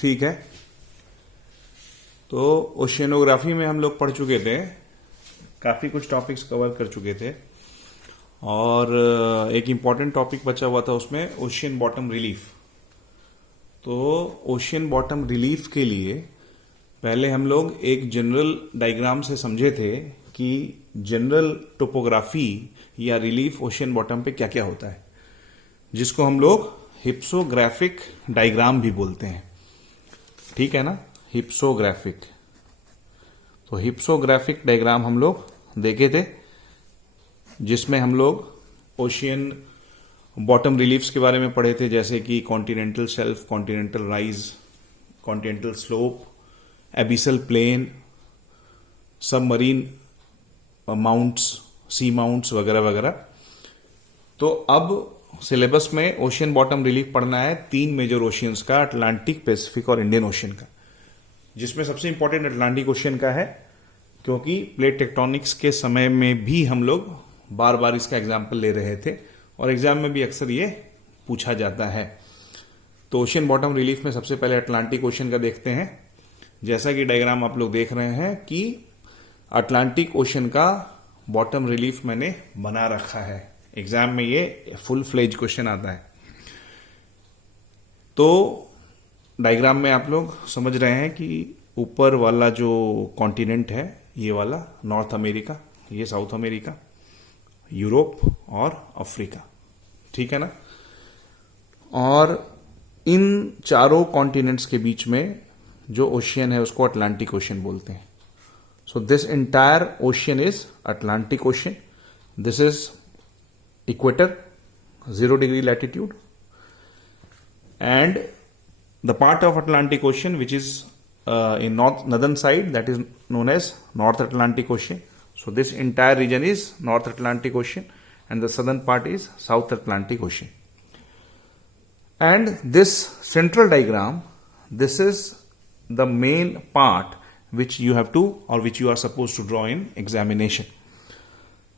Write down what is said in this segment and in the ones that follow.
ठीक है। तो ओशियनोग्राफी में हम लोग पढ़ चुके थे, काफी कुछ टॉपिक्स कवर कर चुके थे, और एक इम्पॉर्टेंट टॉपिक बचा हुआ था उसमें, ओशियन बॉटम रिलीफ। तो ओशियन बॉटम रिलीफ के लिए पहले हम लोग एक जनरल डायग्राम से समझे थे कि जनरल टोपोग्राफी या रिलीफ ओशियन बॉटम पे क्या क्या होता है, जिसको हम लोग हिप्सोग्राफिक डायग्राम भी बोलते हैं। ठीक है ना, हिप्सोग्राफिक। तो हिप्सोग्राफिक डायग्राम हम लोग देखे थे, जिसमें हम लोग ओशियन बॉटम रिलीफ्स के बारे में पढ़े थे, जैसे कि continental shelf, continental rise, continental slope, abyssal plain, submarine mounts, sea mounts वगैरह वगैरह। तो अब सिलेबस में ओशियन बॉटम रिलीफ पढ़ना है 3 मेजर ओशियंस का, अटलांटिक, पैसिफिक और इंडियन ओशियन का, जिसमें सबसे इंपॉर्टेंट अटलांटिक ओशियन का है, क्योंकि प्लेट टेक्टोनिक्स के समय में भी हम लोग बार बार इसका एग्जाम्पल ले रहे थे और एग्जाम में भी अक्सर ये पूछा जाता है। तो ओशियन बॉटम रिलीफ में सबसे पहले अटलांटिक ओशियन का देखते हैं। जैसा कि डायग्राम आप लोग देख रहे हैं कि अटलांटिक ओशियन का बॉटम रिलीफ मैंने बना रखा है, एग्जाम में ये फुल फ्लेज क्वेश्चन आता है। तो डायग्राम में आप लोग समझ रहे हैं कि ऊपर वाला जो कॉन्टिनेंट है, ये वाला नॉर्थ अमेरिका, ये साउथ अमेरिका, यूरोप और अफ्रीका। ठीक है ना। और इन चारों कॉन्टिनेंट्स के बीच में जो ओशियन है उसको अटलांटिक ओशियन बोलते हैं। So this entire ocean is Atlantic ocean. This is equator, 0 degree latitude, and the part of Atlantic Ocean which is in northern side, that is known as North Atlantic Ocean. So this entire region is North Atlantic Ocean and the southern part is South Atlantic Ocean. And this central diagram, this is the main part which you have to, or which you are supposed to draw in examination.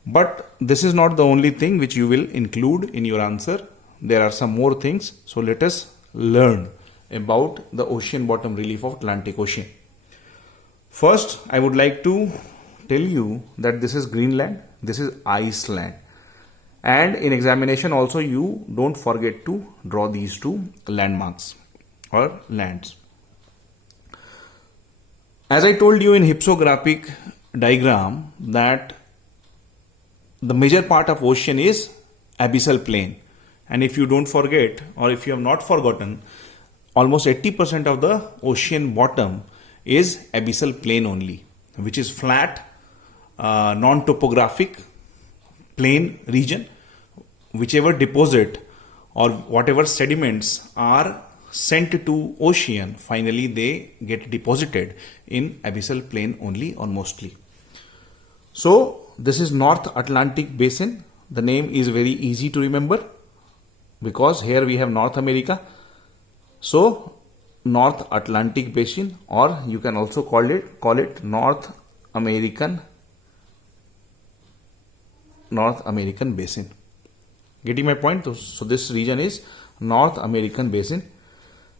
But this is not the only thing which you will include in your answer. There are some more things. So let us learn about the ocean bottom relief of Atlantic Ocean. First, I would like to tell you that this is Greenland, this is Iceland. And in examination also you don't forget to draw these two landmarks or lands. As I told you in hypsographic diagram that the major part of ocean is abyssal plain, and if you don't forget, or if you have not forgotten, almost 80% of the ocean bottom is abyssal plain only, which is flat, non-topographic plain region. Whichever deposit or whatever sediments are sent to ocean, finally they get deposited in abyssal plain only or mostly. So this is North Atlantic Basin. The name is very easy to remember because here we have North America. So North Atlantic Basin, or you can also call it North American Basin. Getting my point? So this region is North American Basin.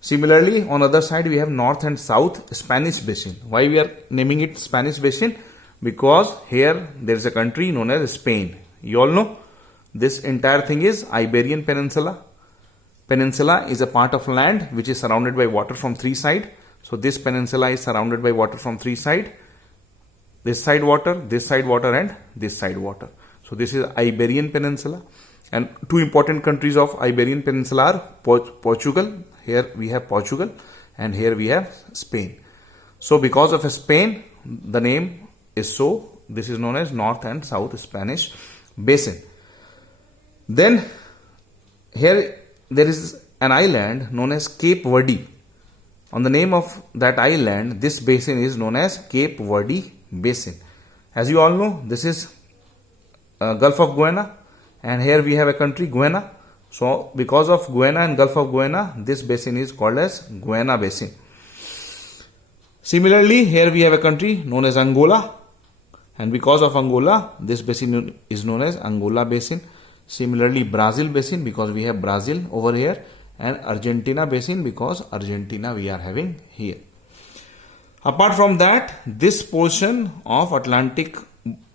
Similarly, on other side we have North and South Spanish Basin. Why we are naming it Spanish Basin? Because here there is a country known as Spain. You all know this entire thing is Iberian Peninsula. Peninsula is a part of land which is surrounded by water from 3 sides. So this peninsula is surrounded by water from 3 sides. This side water, this side water, and this side water. So this is Iberian Peninsula. And 2 important countries of Iberian Peninsula are Portugal. Here we have Portugal and here we have Spain. So because of Spain, the name is so, this is known as North and South Spanish Basin. Then here there is an island known as Cape Verde. On the name of that island, this basin is known as Cape Verde Basin. As you all know, this is Gulf of Guiana, and here we have a country Guyana. So because of Guyana and Gulf of Guyana, this basin is called as Guyana Basin. Similarly, here we have a country known as Angola. And because of Angola, this basin is known as Angola Basin. Similarly, Brazil Basin, because we have Brazil over here. and Argentina basin because Argentina we are having here. Apart from that, this portion of Atlantic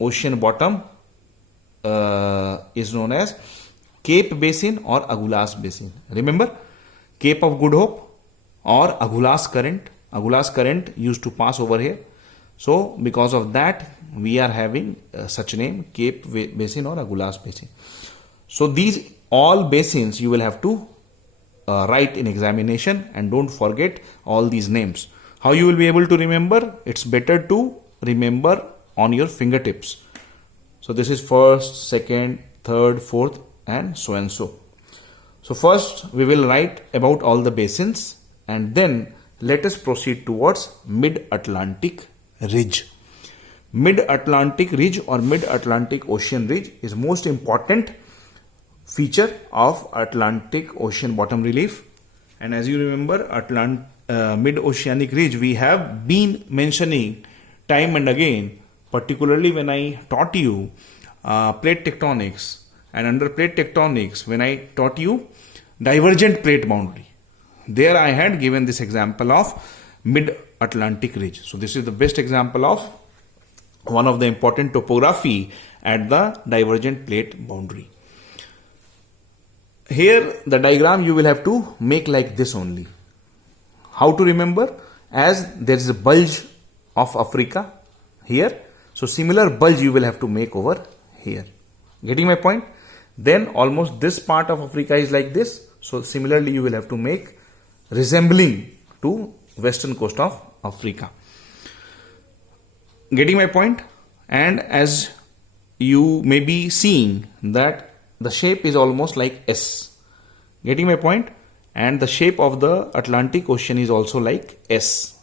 Ocean bottom is known as Cape Basin or Agulhas Basin. Remember, Cape of Good Hope or Agulhas Current. Agulhas Current used to pass over here. So, because of that, we are having such name, Cape Basin or Agulhas Basin. So, these all basins you will have to write in examination, and don't forget all these names. How you will be able to remember? It's better to remember on your fingertips. So, this is first, second, third, fourth, and so and so. So, first we will write about all the basins, and then let us proceed towards Mid-Atlantic Ridge. Mid-Atlantic Ridge or Mid-Atlantic Ocean Ridge is most important feature of Atlantic Ocean bottom relief. And as you remember, Mid-Oceanic Ridge we have been mentioning time and again, particularly when I taught you plate tectonics, and under plate tectonics when I taught you divergent plate boundary. There I had given this example of Mid-Atlantic Ridge. So this is the best example of one of the important topography at the divergent plate boundary. Here the diagram you will have to make like this only. How to remember? As there is a bulge of Africa here, so similar bulge you will have to make over here. Getting my point? Then almost this part of Africa is like this. So similarly you will have to make resembling to western coast of Africa. Getting my point? And as you may be seeing that the shape is almost like S. Getting my point? And the shape of the Atlantic Ocean is also like S.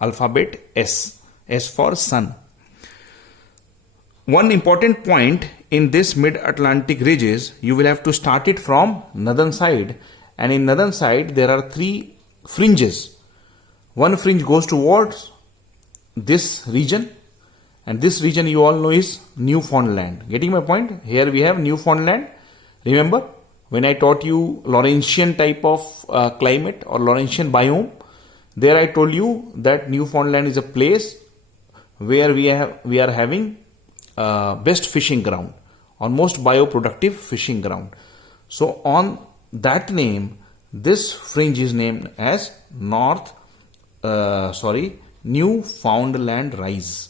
Alphabet S. S for sun. One important point in this Mid-Atlantic Ridge is you will have to start it from northern side, and in northern side there are three fringes. One fringe goes towards this region, and this region you all know is Newfoundland. Getting my point? Here we have Newfoundland. Remember when I taught you Laurentian type of climate or Laurentian biome, there I told you that Newfoundland is a place where we are having best fishing ground, almost bioproductive fishing ground. So on that name, this fringe is named as Newfoundland Rise.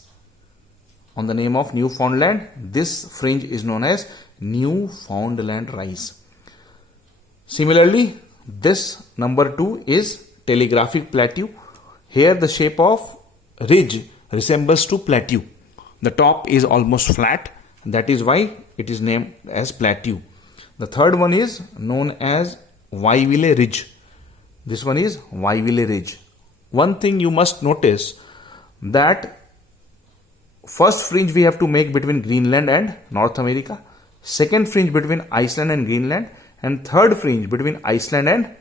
On the name of Newfoundland, this fringe is known as Newfoundland Rise. Similarly, this number 2 is Telegraphic Plateau. Here the shape of ridge resembles to plateau. The top is almost flat. That is why it is named as plateau. The third one is known as Waiville Ridge. This one is Waiville Ridge. One thing you must notice, that first fringe we have to make between Greenland and North America, second fringe between Iceland and Greenland, and third fringe between Iceland and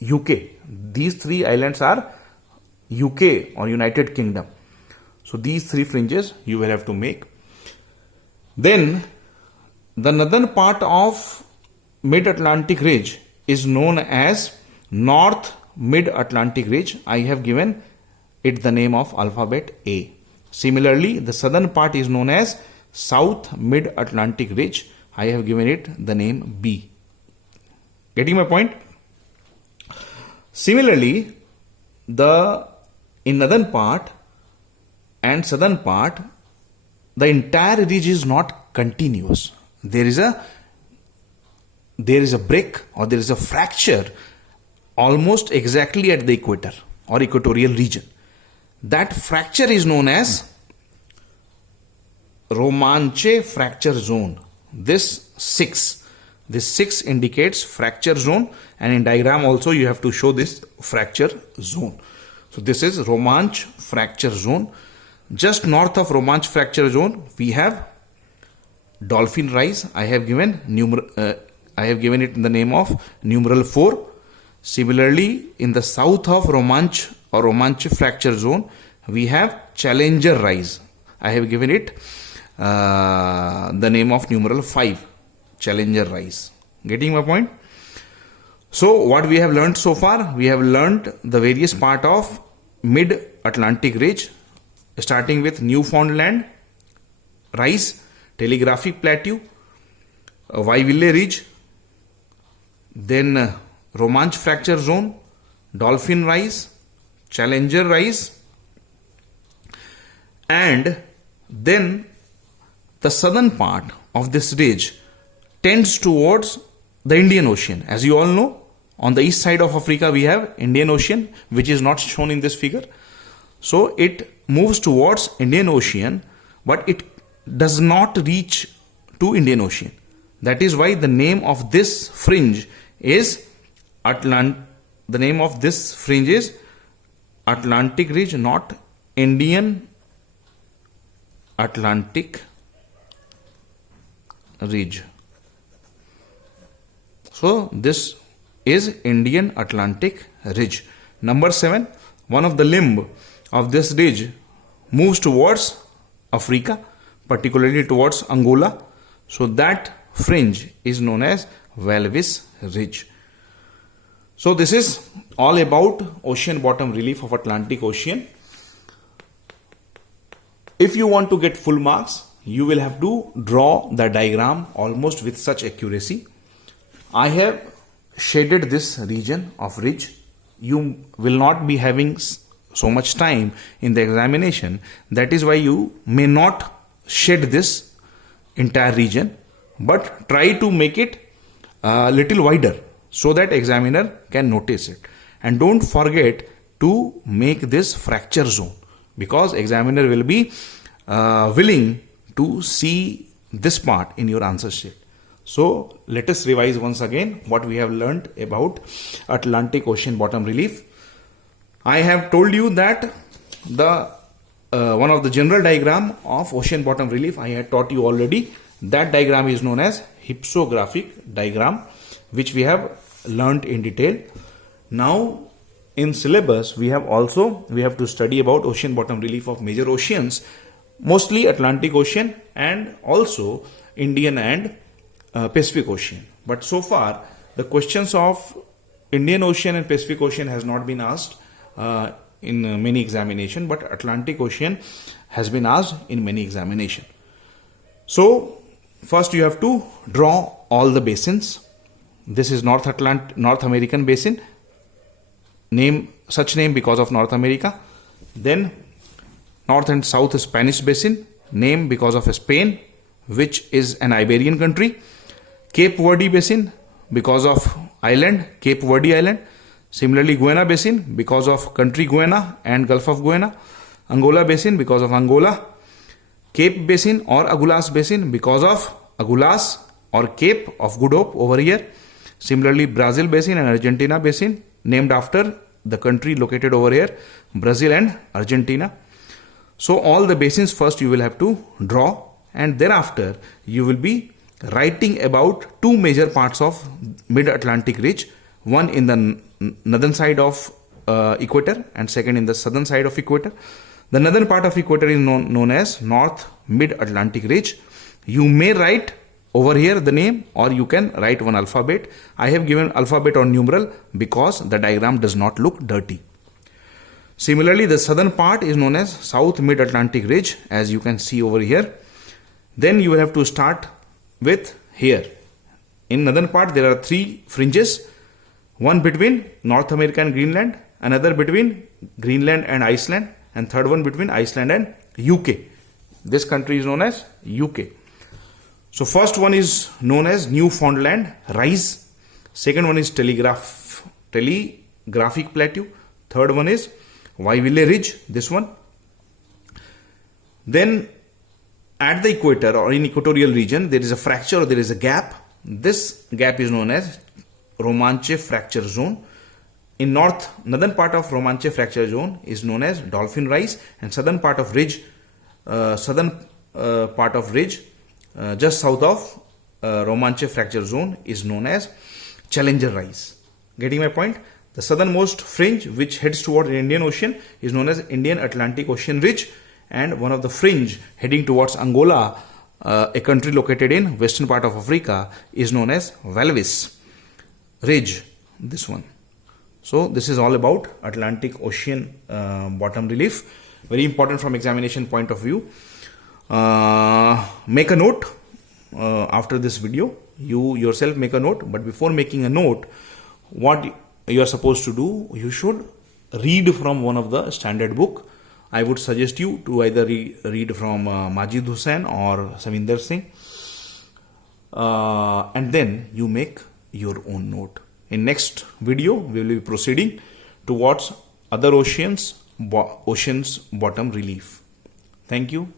UK. These three islands are UK or United Kingdom. So these three fringes you will have to make. Then the northern part of Mid-Atlantic Ridge is known as North Mid-Atlantic Ridge. I have given it the name of alphabet A. Similarly, the southern part is known as South Mid-Atlantic Ridge. I have given it the name B. Getting my point? Similarly, in northern part and southern part, the entire ridge is not continuous. There is a break or there is a fracture almost exactly at the equator or equatorial region. That fracture is known as Romanche fracture zone. This 6 indicates fracture zone, and in diagram also you have to show this fracture zone. So this is Romanche fracture zone. Just north of Romanche fracture zone we have Dolphin Rise. I have given it in the name of numeral 4. Similarly, in the south of Romanche or Romanche fracture zone we have Challenger Rise. I have given it the name of numeral 5, Challenger Rise. Getting my point? So what we have learned so far, we have learned the various part of mid-Atlantic ridge, starting with Newfoundland, Rice, Telegraphic Plateau, Waiville Ridge, then Romanche Fracture Zone, Dolphin Rise, Challenger Rise, and then the southern part of this ridge tends towards the Indian Ocean. As you all know, on the east side of Africa we have Indian Ocean, which is not shown in this figure. So it moves towards Indian Ocean, but it does not reach to Indian Ocean. That is why the name of this fringe is Atlantic Ridge, not Indian Atlantic Ridge. So this is Indian Atlantic Ridge. Number 7, one of the limb of this ridge moves towards Africa, particularly towards Angola. So that fringe is known as Walvis Ridge. So this is all about ocean bottom relief of Atlantic Ocean. If you want to get full marks, you will have to draw the diagram almost with such accuracy. I have shaded this region of ridge. You will not be having so much time in the examination. That is why you may not shade this entire region, but try to make it a little wider so that examiner can notice it. And don't forget to make this fracture zone, because examiner will be willing to see this part in your answer sheet. So let us revise once again what we have learned about Atlantic Ocean bottom relief. I have told you that the one of the general diagram of ocean bottom relief I had taught you already. That diagram is known as hypsographic diagram, which we have learned in detail. Now in syllabus we have to study about ocean bottom relief of major oceans, mostly Atlantic Ocean and also Indian and Pacific Ocean. But so far the questions of Indian Ocean and Pacific Ocean has not been asked in many examination, but Atlantic Ocean has been asked in many examination. So first you have to draw all the basins. This is North American basin, such name because of North America. Then North and South Spanish basin, name because of Spain, which is an Iberian country. Cape Verde basin because of island, Cape Verde Island. Similarly, Guyana basin because of country Guyana and Gulf of Guyana. Angola basin because of Angola. Cape basin or Agulhas basin because of Agulhas or Cape of Good Hope over here. Similarly, Brazil basin and Argentina basin, named after the country located over here, Brazil and Argentina. So all the basins first you will have to draw, and thereafter you will be writing about two major parts of mid-Atlantic ridge, one in the northern side of equator and second in the southern side of equator. The northern part of equator is known as North Mid-Atlantic Ridge. You may write over here the name, or you can write one alphabet. I have given alphabet or numeral because the diagram does not look dirty. Similarly, the southern part is known as South Mid-Atlantic Ridge, as you can see over here. Then you will have to start with here. In northern part there are three fringes, one between North America and Greenland, another between Greenland and Iceland, and third one between Iceland and UK. This country is known as UK. So first one is known as Newfoundland Rise, second one is Telegraphic Plateau, third one is Waiville Ridge, this one. Then at the equator or in equatorial region there is a fracture or there is a gap. This gap is known as Romanche Fracture Zone. In northern part of Romanche Fracture Zone is known as Dolphin Rise, and southern part of ridge just south of Romanche Fracture Zone is known as Challenger Rise. Getting my point? The southernmost fringe which heads toward the Indian Ocean is known as Indian Atlantic Ocean Ridge, and one of the fringe heading towards Angola, a country located in western part of Africa, is known as Walvis Ridge. this one. So this is all about Atlantic Ocean bottom relief. Very important from examination point of view. Make a note after this video. You yourself make a note, but before making a note, what you are supposed to do, you should read from one of the standard book. I would suggest you to either read from Majid Hussain or Savinder Singh, and then you make your own note. In next video, we will be proceeding towards other oceans bottom relief. Thank you.